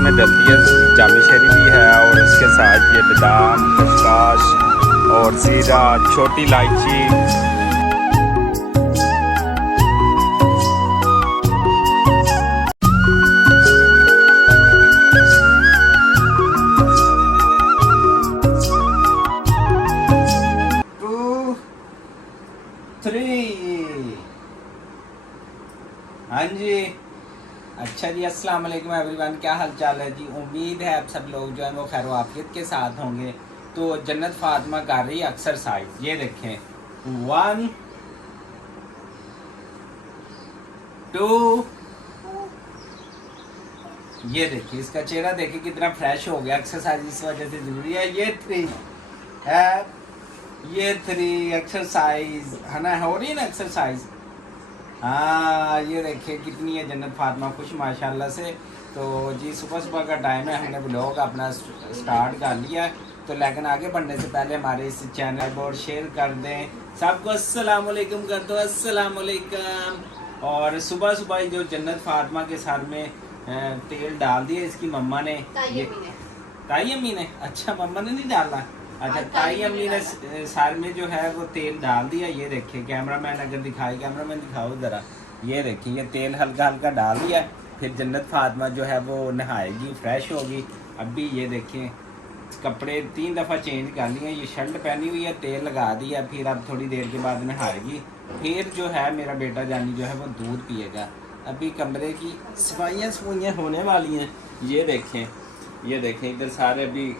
इसमें डलती है, जामी शहरी भी है और उसके साथ ये बादाम, खसखस और जीरा, छोटी इलायची। हाँ जी, अच्छा जी, अस्सलाम वालेकुम एवरीवन, क्या हाल चाल है जी। उम्मीद है आप सब लोग जो है वो खैर आफियत के साथ होंगे। तो जन्नत फातिमा कर रही है एक्सरसाइज, ये देखें, 1 2, ये देखिए इसका चेहरा देखिए कितना फ्रेश हो गया, एक्सरसाइज इस वजह से जरूरी है। ये 3 है, ये 3 एक्सरसाइज है ना, हो रही है ना एक्सरसाइज। हाँ, ये देखिए कितनी है जन्नत फातिमा खुश माशाल्लाह से। तो जी सुबह सुबह का टाइम है, हमने ब्लॉग अपना स्टार्ट कर लिया है। तो लेकिन आगे बढ़ने से पहले हमारे इस चैनल को शेयर कर दें, सबको अस्सलाम वालेकुम कर दो, अस्सलाम वालेकुम। और सुबह सुबह जो जन्नत फातिमा के सर में तेल डाल दिया इसकी मम्मा ने, ताई अम्मी ने, अच्छा मम्मा ने नहीं डाला, अच्छा ताई अम्मी ने सर में जो है वो तेल डाल दिया। ये देखिए कैमरामैन अगर दिखाए, कैमरामैन दिखाओ ज़रा, ये देखिए ये तेल हल्का हल्का डाल दिया। फिर जन्नत फातिमा जो है वो नहाएगी, फ्रेश होगी। अभी ये देखिए कपड़े 3 दफ़ा चेंज कर लिए, ये शर्ट पहनी हुई है, तेल लगा दिया, फिर अब थोड़ी देर के बाद नहाएगी। फिर जो है मेरा बेटा जानी जो है वो दूध पिएगा। अभी कमरे की सफाइयाँ होने वाली हैं। ये देखें इधर सारे अभी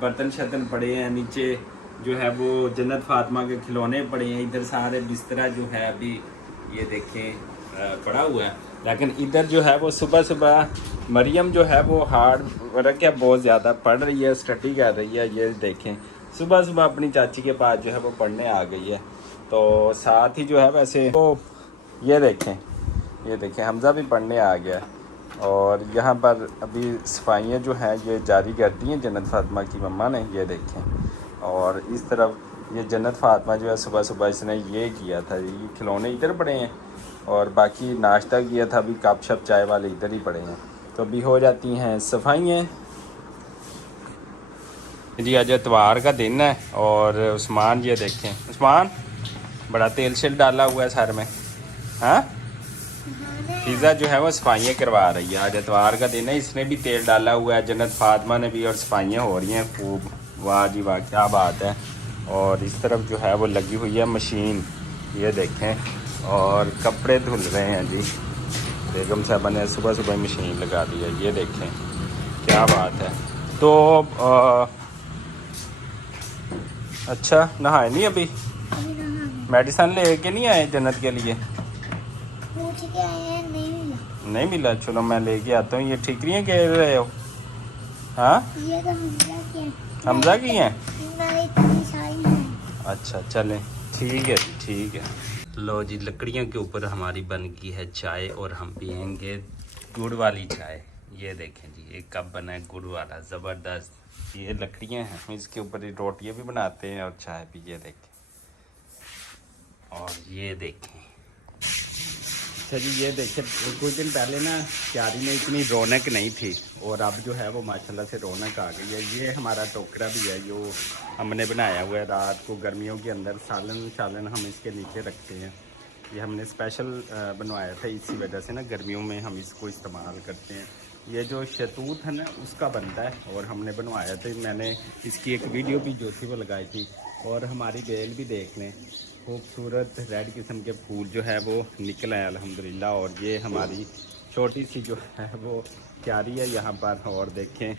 बर्तन शर्तन पड़े हैं, नीचे जो है वो जन्नत फातिमा के खिलौने पड़े हैं, इधर सारे बिस्तरा जो है अभी ये देखें पड़ा हुआ है। लेकिन इधर जो है वो सुबह सुबह मरियम जो है वो हार्ड वर्क है, बहुत ज़्यादा पढ़ रही है, स्टडी कर रही है। ये देखें सुबह सुबह अपनी चाची के पास जो है वो पढ़ने आ गई है। तो साथ ही जो है वैसे वो ये देखें हमज़ा भी पढ़ने आ गया। और यहाँ पर अभी सफाइयाँ जो हैं ये जारी कर दी हैं जन्नत फातिमा की मम्मा ने, ये देखें। और इस तरफ ये जन्नत फातिमा जो है सुबह सुबह इसने ये किया था, ये खिलौने इधर पड़े हैं और बाकी नाश्ता किया था, अभी कप शप चाय वाले इधर ही पड़े हैं। तो अभी हो जाती हैं सफाइयाँ जी। आज इतवार का दिन है और उस्मान ये देखें, उस्मान बड़ा तेल शेल डाला हुआ है सर में। हाँ, पिज़्ज़ा जो है वो सफाइयाँ करवा रही है, आज इतवार का दिन है, इसने भी तेल डाला हुआ है, जन्नत फातिमा ने भी, और सफाइयाँ हो रही हैं खूब। वाह जी वाह, क्या बात है। और इस तरफ जो है वो लगी हुई है मशीन, ये देखें, और कपड़े धुल रहे हैं जी। बेगम साहबा ने सुबह सुबह मशीन लगा दी है, ये देखें क्या बात है। तो अच्छा नहाए नहीं अभी, मेडिसन ले के नहीं आए जन्नत के लिए? नहीं मिला, चलो मैं लेके आता हूँ। ये ठीकरियाँ कह रहे हो? हाँ, ये तो हमजा की हैं। अच्छा चलें, ठीक है जी, ठीक है। लो जी, लकड़ियों के ऊपर हमारी बन गई है चाय और हम पियेंगे गुड़ वाली चाय। ये देखें जी, एक कप बना है गुड़ वाला, ज़बरदस्त। ये लकड़ियाँ हैं, हम इसके ऊपर रोटियाँ भी बनाते हैं और चाय भी। ये देखें, और ये देखें, अच्छा जी, ये देखिए कुछ दिन पहले ना क्यारी में इतनी रौनक नहीं थी और अब जो है वो माशाल्लाह से रौनक आ गई है। ये हमारा टोकरा भी है जो हमने बनाया हुआ है, रात को गर्मियों के अंदर सालन हम इसके नीचे रखते हैं। ये हमने स्पेशल बनवाया था, इसी वजह से ना गर्मियों में हम इसको इस्तेमाल करते हैं। ये जो शतूत है ना उसका बनता है और हमने बनवाया था, मैंने इसकी एक वीडियो भी जो थी वो लगाई थी। और हमारी बेल भी देख लें, खूबसूरत रेड किस्म के फूल जो है वो निकल आए अल्हम्दुलिल्लाह। और ये हमारी छोटी सी जो है वो क्यारी है यहाँ पर। और देखें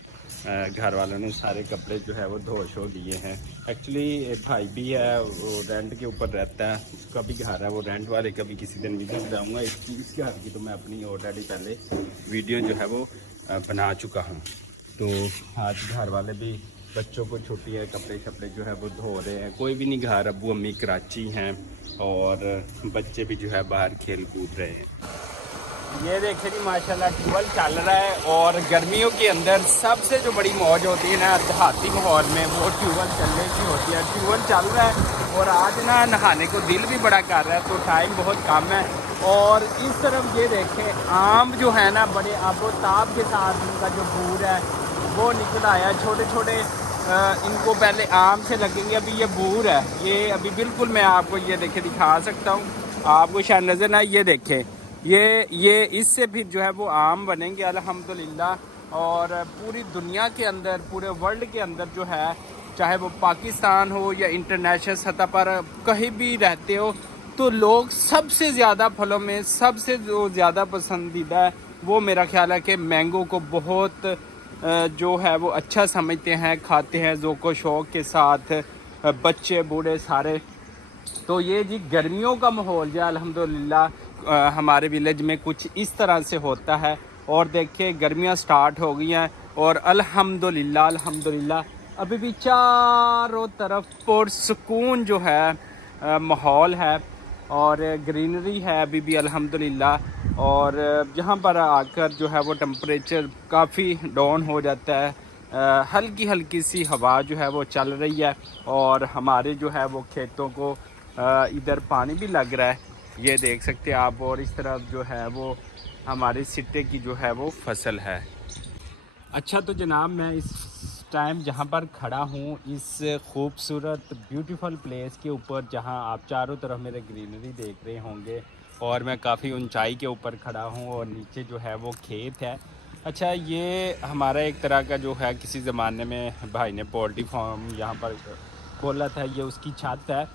घर वालों ने सारे कपड़े जो है वो धोश हो दिए हैं। एक्चुअली एक भाई भी है, वो रेंट के ऊपर रहता है, उसका भी घर है, वो रेंट वाले का भी किसी दिन विजिट जाऊँगा। इस घर की तो मैं अपनी ऑलरेडी पहले वीडियो जो है वो बना चुका हूँ। तो आज घर वाले भी, बच्चों को छुट्टी है, कपड़े शपड़े जो है वो धो रहे हैं। कोई भी नहीं घर, अब्बू अम्मी कराची हैं और बच्चे भी जो है बाहर खेल कूद रहे हैं। ये देखिए जी माशाल्लाह ट्यूबवेल चल रहा है। और गर्मियों के अंदर सबसे जो बड़ी मौज होती है ना देहाती माहौल में, वो ट्यूबवेल चलने की होती है। ट्यूबवेल चल रहा है और आज ना नहाने को दिल भी बड़ा कर रहा है, तो टाइम बहुत कम है और इस तरफ ये देखें आम जो है ना बड़े आबोताब के साथ उनका जो बूर है वो निकल आया। छोटे छोटे इनको पहले आम से लगेंगे, अभी ये बूर है, ये अभी बिल्कुल मैं आपको ये देखे दिखा सकता हूँ, आपको शायद नज़र ना, ये देखें ये इससे फिर जो है वो आम बनेंगे अल्हम्दुलिल्लाह। और पूरी दुनिया के अंदर, पूरे वर्ल्ड के अंदर जो है, चाहे वो पाकिस्तान हो या इंटरनेशनल सतह पर कहीं भी रहते हो, तो लोग सबसे ज़्यादा फलों में सबसे जो ज़्यादा पसंदीदा है वो मेरा ख्याल है कि मैंगो को बहुत जो है वो अच्छा समझते हैं, खाते हैं ज़ौक़ व शौक़ के साथ, बच्चे बूढ़े सारे। तो ये जी गर्मियों का माहौल जो है अल्हम्दुलिल्लाह हमारे विलेज में कुछ इस तरह से होता है। और देखिए गर्मियाँ स्टार्ट हो गई हैं और अल्हम्दुलिल्लाह अभी भी चारों तरफ पुरसुकून जो है माहौल है और ग्रीनरी है अभी भी अल्हम्दुलिल्लाह। और यहाँ पर आकर जो है वो टेम्परेचर काफ़ी डाउन हो जाता है, हल्की हल्की सी हवा जो है वो चल रही है और हमारे जो है वो खेतों को इधर पानी भी लग रहा है, ये देख सकते हैं आप। और इस तरफ जो है वो हमारे सिट्टे की जो है वो फसल है। अच्छा तो जनाब मैं इस टाइम जहाँ पर खड़ा हूँ इस खूबसूरत ब्यूटीफुल प्लेस के ऊपर, जहाँ आप चारों तरफ मेरे ग्रीनरी देख रहे होंगे और मैं काफ़ी ऊंचाई के ऊपर खड़ा हूँ और नीचे जो है वो खेत है। अच्छा ये हमारा एक तरह का जो है किसी ज़माने में भाई ने पोल्ट्री फार्म यहाँ पर खोला था, ये उसकी छत है।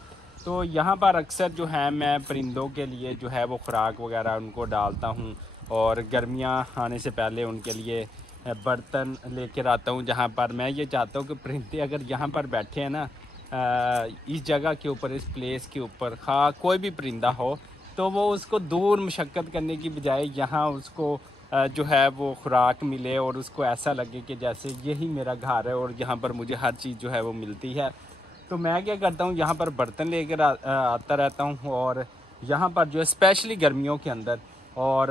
तो यहाँ पर अक्सर जो है मैं परिंदों के लिए जो है वो खुराक वगैरह उनको डालता हूँ और गर्मियाँ आने से पहले उनके लिए बर्तन लेकर आता हूँ, जहाँ पर मैं ये चाहता हूँ कि परिंदे अगर यहाँ पर बैठे हैं ना इस जगह के ऊपर, इस प्लेस के ऊपर, हाँ कोई भी परिंदा हो, तो वो उसको दूर मशक्क़त करने की बजाय यहाँ उसको जो है वो खुराक मिले और उसको ऐसा लगे कि जैसे यही मेरा घर है और यहाँ पर मुझे हर चीज़ जो है वो मिलती है। तो मैं क्या करता हूँ यहाँ पर बर्तन लेकर आता रहता हूँ और यहाँ पर जो है स्पेशली गर्मियों के अंदर और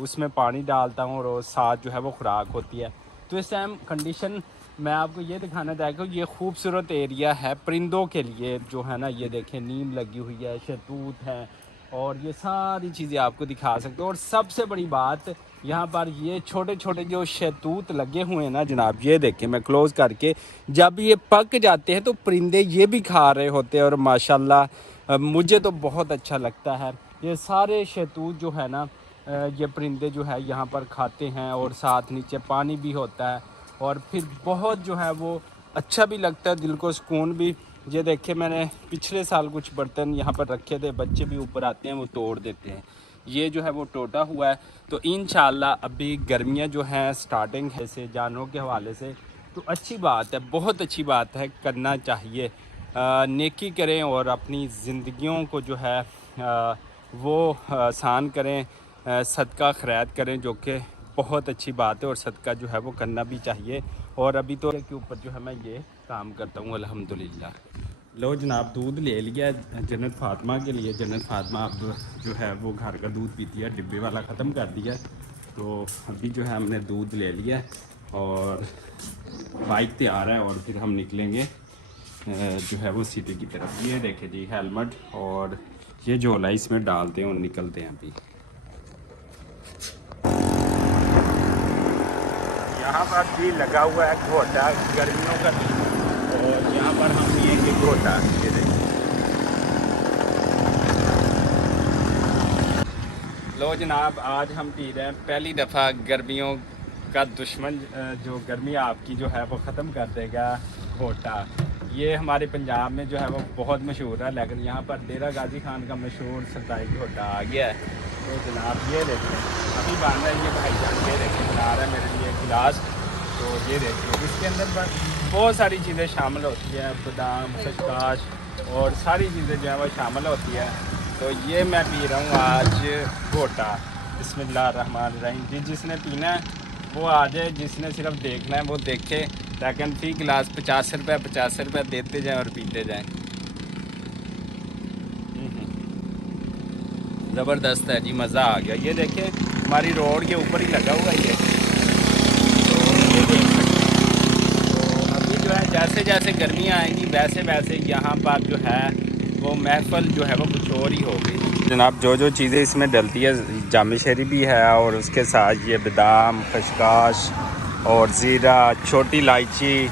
उसमें पानी डालता हूँ और साथ जो है वो खुराक होती है। तो इस टाइम कंडीशन मैं आपको ये दिखाना चाहता हूँ, ये खूबसूरत एरिया है परिंदों के लिए जो है ना, ये देखें नीम लगी हुई है, शहतूत है और ये सारी चीज़ें आपको दिखा सकते हो। और सबसे बड़ी बात यहाँ पर ये छोटे छोटे जो शहतूत लगे हुए हैं ना जनाब, ये देखें मैं क्लोज करके, जब ये पक जाते हैं तो परिंदे ये भी खा रहे होते हैं और माशाल्लाह मुझे तो बहुत अच्छा लगता है। ये सारे शहतूत जो है ना ये परिंदे जो है यहाँ पर खाते हैं और साथ नीचे पानी भी होता है और फिर बहुत जो है वो अच्छा भी लगता है, दिल को सुकून भी। ये देखे मैंने पिछले साल कुछ बर्तन यहाँ पर रखे थे, बच्चे भी ऊपर आते हैं वो तोड़ देते हैं, ये जो है वो टूटा हुआ है। तो इंशाल्लाह अभी गर्मियाँ जो हैं स्टार्टिंग है से जानवरों के हवाले से, तो अच्छी बात है, बहुत अच्छी बात है, करना चाहिए, नेकी करें और अपनी ज़िंदगियों को जो है वो आसान करें, सदका खैरात करें, जो कि बहुत अच्छी बात है और सदका जो है वो करना भी चाहिए। और अभी तो के ऊपर जो है मैं ये काम करता हूँ अल्हम्दुलिल्लाह। लो जनाब दूध ले लिया जन्नत फातिमा के लिए, जन्नत फातिमा अब जो है वो घर का दूध पीती है, डिब्बे वाला ख़त्म कर दिया। तो अभी जो है हमने दूध ले लिया और बाइक तैयार है और फिर हम निकलेंगे जो है वो सिटी की तरफ। ये देखे जी हेलमेट और ये झोला इसमें डालते हैं और निकलते हैं। अभी यहाँ पर भी लगा हुआ है घोटा, गर्मियों का दिन, और यहाँ पर हम पिएंगे घोटा। ये देखिए लो जनाब आज हम पी रहे हैं पहली दफ़ा गर्मियों का दुश्मन जो गर्मी आपकी जो है वो ख़त्म कर देगा, घोटा। ये हमारे पंजाब में जो है वो बहुत मशहूर है, लेकिन यहाँ पर डेरा गाजी खान का मशहूर सरताई घोटा आ गया है। तो जनाब ये देखें अभी बन रहा है, ये भाईजान ये देखें बना रहा है मेरे लिए गिलास। तो ये देखिए इसके अंदर बहुत सारी चीज़ें शामिल होती हैं, बादाम खसकाश और सारी चीज़ें जो है वो शामिल होती है। तो ये मैं पी रहा हूँ आज घोटा। बिस्मिल्लाहिर्रहमानिर्रहीम। जिसने पीना है वो आ जाए, जिसने सिर्फ देखना है वो देखे, लेकिन फी गिलास 50 रुपये देते जाएं और पीते जाएं। ज़बरदस्त है जी, मज़ा आ गया। ये देखें हमारी रोड के ऊपर ही लगा हुआ है ये। तो अभी जो है जैसे जैसे गर्मियाँ आएंगी वैसे वैसे यहाँ पर जो है वो महफिल जो है वो कुछ और ही हो गई। जनाब जो जो चीज़ें इसमें डलती है, जामी शहरी भी है और उसके साथ ये बादाम, खसखस और ज़ीरा, छोटी इलायची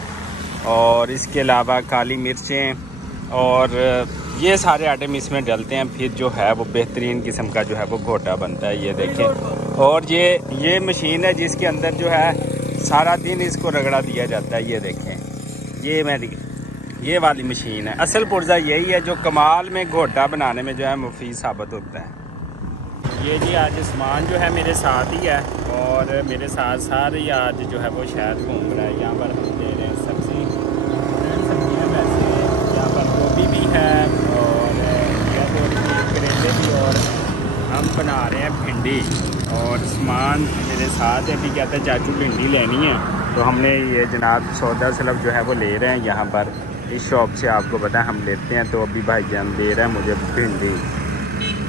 और इसके अलावा काली मिर्चें और ये सारे आइटम इसमें डलते हैं। फिर जो है वो बेहतरीन किस्म का जो है वो घोटा बनता है, ये देखें। और ये मशीन है जिसके अंदर जो है सारा दिन इसको रगड़ा दिया जाता है, ये देखें। ये वाली मशीन है। असल पुर्जा यही है जो कमाल में घोटा बनाने में जो है मुफीद साबित होता है। ये जी आज सामान जो है मेरे साथ ही है और मेरे साथ सारे आज जो है वो शायद घूम रहा है। यहाँ पर हम दे रहे हैं सब्ज़ी, सब्जियाँ वैसे यहाँ पर गोभी भी है और करेले भी, और हम बना रहे हैं भिंडी। और सामान मेरे साथ है। अभी कहता है चाचू भिंडी लेनी है, तो हमने ये जनाब सौदा सलब जो है वो ले रहे हैं यहाँ पर इस शॉप से। आपको पता है हम लेते हैं, तो अभी भाईजान दे रहे हैं मुझे भिंडी,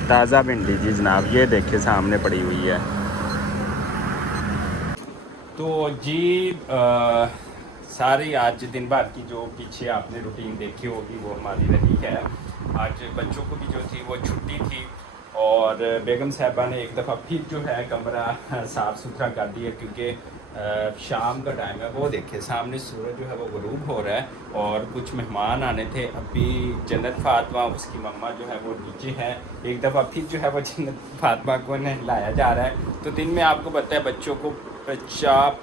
ताज़ा भिंडी जी जनाब। ये देखिए सामने पड़ी हुई है। तो जी सारी आज दिन भर की जो पीछे आपने रूटीन देखी होगी वो हमारी रही है। आज बच्चों को भी जो थी वो छुट्टी थी और बेगम साहबा ने एक दफ़ा फिर जो है कमरा साफ़ सुथरा कर दिया, क्योंकि शाम का टाइम है। वो देखिए सामने सूरज जो है वो ग़ुरूब हो रहा है और कुछ मेहमान आने थे। अभी जन्नत फातिमा उसकी मम्मा जो है वो नीचे है। एक दफ़ा फिर जो है वो जन्नत फातिमा को नहलाया जा रहा है। तो दिन में आपको पता है बच्चों को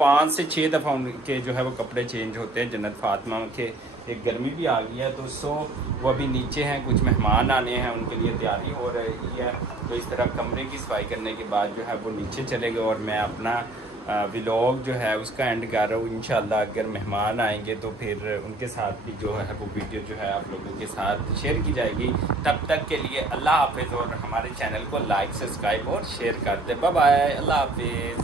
5 से 6 दफ़ा उनके जो है वो कपड़े चेंज होते हैं जन्नत फातिमा के। एक गर्मी भी आ गई है तो वो अभी नीचे हैं, कुछ मेहमान आने हैं, उनके लिए तैयारी हो रही है। तो इस तरह कमरे की सफाई करने के बाद जो है वो नीचे चले गए और मैं अपना व्लॉग जो है उसका एंड कर रहा हूँ। इंशाल्लाह अगर मेहमान आएंगे तो फिर उनके साथ भी जो है वो वीडियो जो है आप लोगों के साथ शेयर की जाएगी। तब तक के लिए अल्लाह हाफिज़ और हमारे चैनल को लाइक, सब्सक्राइब और शेयर कर दे। बाय बाय, अल्लाह हाफिज़।